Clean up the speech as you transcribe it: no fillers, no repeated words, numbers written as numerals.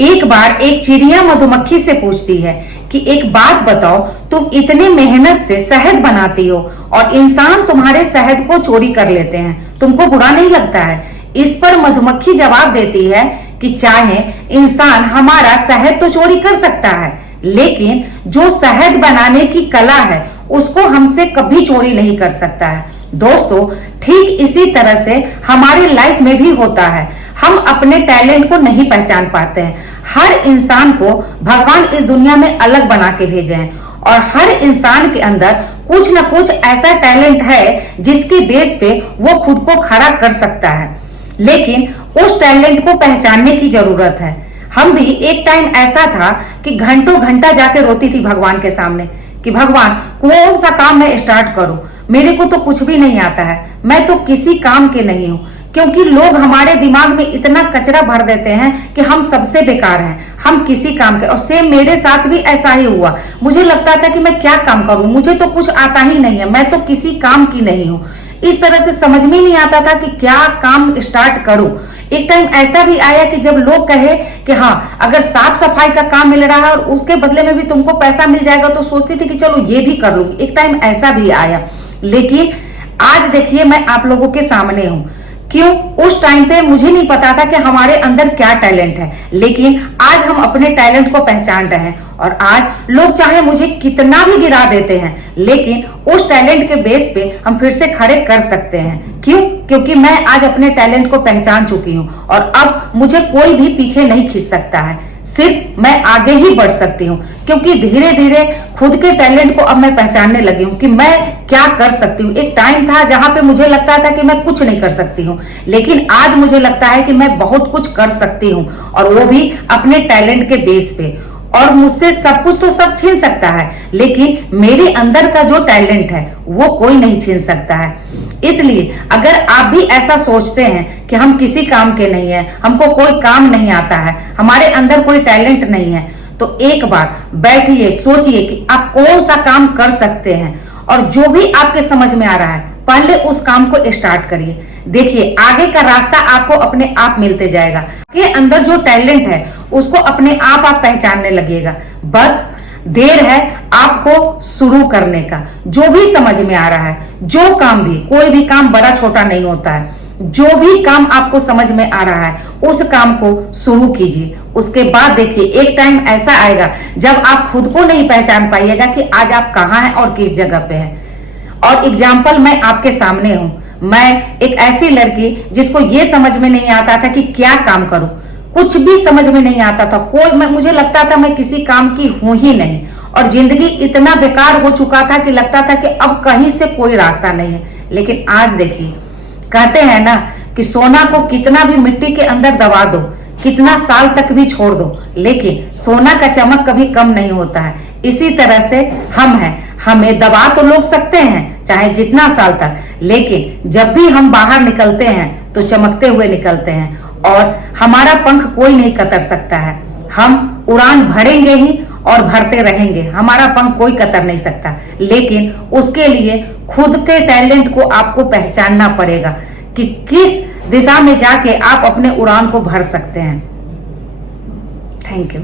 एक बार एक चिड़िया मधुमक्खी से पूछती है कि एक बात बताओ, तुम इतने मेहनत से शहद बनाती हो और इंसान तुम्हारे शहद को चोरी कर लेते हैं, तुमको बुरा नहीं लगता है? इस पर मधुमक्खी जवाब देती है कि चाहे इंसान हमारा शहद तो चोरी कर सकता है, लेकिन जो शहद बनाने की कला है उसको हमसे कभी चोरी नहीं कर सकता है। दोस्तों, ठीक इसी तरह से हमारी लाइफ में भी होता है। हम अपने टैलेंट को नहीं पहचान पाते हैं। हर इंसान को भगवान इस दुनिया में अलग बना के भेजे हैं और हर इंसान के अंदर कुछ न कुछ ऐसा टैलेंट है जिसके बेस पे वो खुद को खड़ा कर सकता है, लेकिन उस टैलेंट को पहचानने की जरूरत है। हम भी एक टाइम ऐसा था कि घंटों घंटा जाके रोती थी भगवान के सामने कि भगवान कौन सा काम मैं स्टार्ट करूं, मेरे को तो कुछ भी नहीं आता है, मैं तो किसी काम के नहीं हूं। क्योंकि लोग हमारे दिमाग में इतना कचरा भर देते हैं कि हम सबसे बेकार हैं, हम किसी काम के। और सेम मेरे साथ भी ऐसा ही हुआ। मुझे लगता था कि मैं क्या काम करूं, मुझे तो कुछ आता ही नहीं है, मैं तो किसी काम की नहीं हूं। इस तरह से समझ में नहीं आता था कि क्या काम स्टार्ट करूं। एक टाइम ऐसा भी आया कि जब लोग कहे कि हाँ, अगर साफ सफाई का काम मिल रहा है और उसके बदले में भी तुमको पैसा मिल जाएगा, तो सोचती थी कि चलो ये भी कर लूंगी। एक टाइम ऐसा भी आया, लेकिन आज देखिए मैं आप लोगों के सामने हूं। क्यों? उस टाइम पे मुझे नहीं पता था कि हमारे अंदर क्या टैलेंट है, लेकिन आज हम अपने टैलेंट को पहचान रहे हैं। और आज लोग चाहे मुझे कितना भी गिरा देते हैं, लेकिन उस टैलेंट के बेस पे हम फिर से खड़े कर सकते हैं। क्यों? क्योंकि मैं आज अपने टैलेंट को पहचान चुकी हूँ और अब मुझे कोई भी पीछे नहीं खींच सकता है, सिर्फ मैं आगे ही बढ़ सकती हूँ। क्योंकि धीरे धीरे खुद के टैलेंट को अब मैं पहचानने लगी हूँ कि मैं क्या कर सकती हूँ। एक टाइम था जहां पे मुझे लगता था कि मैं कुछ नहीं कर सकती हूँ, लेकिन आज मुझे लगता है कि मैं बहुत कुछ कर सकती हूँ, और वो भी अपने टैलेंट के बेस पे। और मुझसे सब कुछ तो सब छीन सकता है, लेकिन मेरे अंदर का जो टैलेंट है वो कोई नहीं छीन सकता है। इसलिए अगर आप भी ऐसा सोचते हैं कि हम किसी काम के नहीं है, हमको कोई काम नहीं आता है, हमारे अंदर कोई टैलेंट नहीं है, तो एक बार बैठिए, सोचिए कि आप कौन सा काम कर सकते हैं, और जो भी आपके समझ में आ रहा है पहले उस काम को स्टार्ट करिए। देखिए आगे का रास्ता आपको अपने आप मिलते जाएगा। के अंदर जो टैलेंट है उसको अपने आप पहचानने लगेगा। बस देर है आपको शुरू करने का। जो भी समझ में आ रहा है, जो काम भी, कोई भी काम बड़ा छोटा नहीं होता है, जो भी काम आपको समझ में आ रहा है उस काम को शुरू कीजिए। उसके बाद देखिए एक टाइम ऐसा आएगा जब आप खुद को नहीं पहचान पाइएगा कि आज आप कहाँ हैं और किस जगह पे हैं। और एग्जाम्पल मैं आपके सामने हूँ। मैं एक ऐसी लड़की जिसको ये समझ में नहीं आता था कि क्या काम करूं, कुछ भी समझ में नहीं आता था। मुझे लगता था मैं किसी काम की हूं ही नहीं, और जिंदगी इतना बेकार हो चुका था कि लगता था कि अब कहीं से कोई रास्ता नहीं है। लेकिन आज देखिए, कहते हैं ना कि सोना को कितना भी मिट्टी के अंदर दबा दो, कितना साल तक भी छोड़ दो, लेकिन सोना का चमक कभी कम नहीं होता है। इसी तरह से हम हैं, हमें दबा तो लोग सकते हैं चाहे जितना साल तक, लेकिन जब भी हम बाहर निकलते हैं तो चमकते हुए निकलते हैं, और हमारा पंख कोई नहीं कतर सकता है। हम उड़ान भरेंगे ही और भरते रहेंगे, हमारा पंख कोई कतर नहीं सकता। लेकिन उसके लिए खुद के टैलेंट को आपको पहचानना पड़ेगा कि किस दिशा में जाके आप अपने उड़ान को भर सकते हैं। Thank you.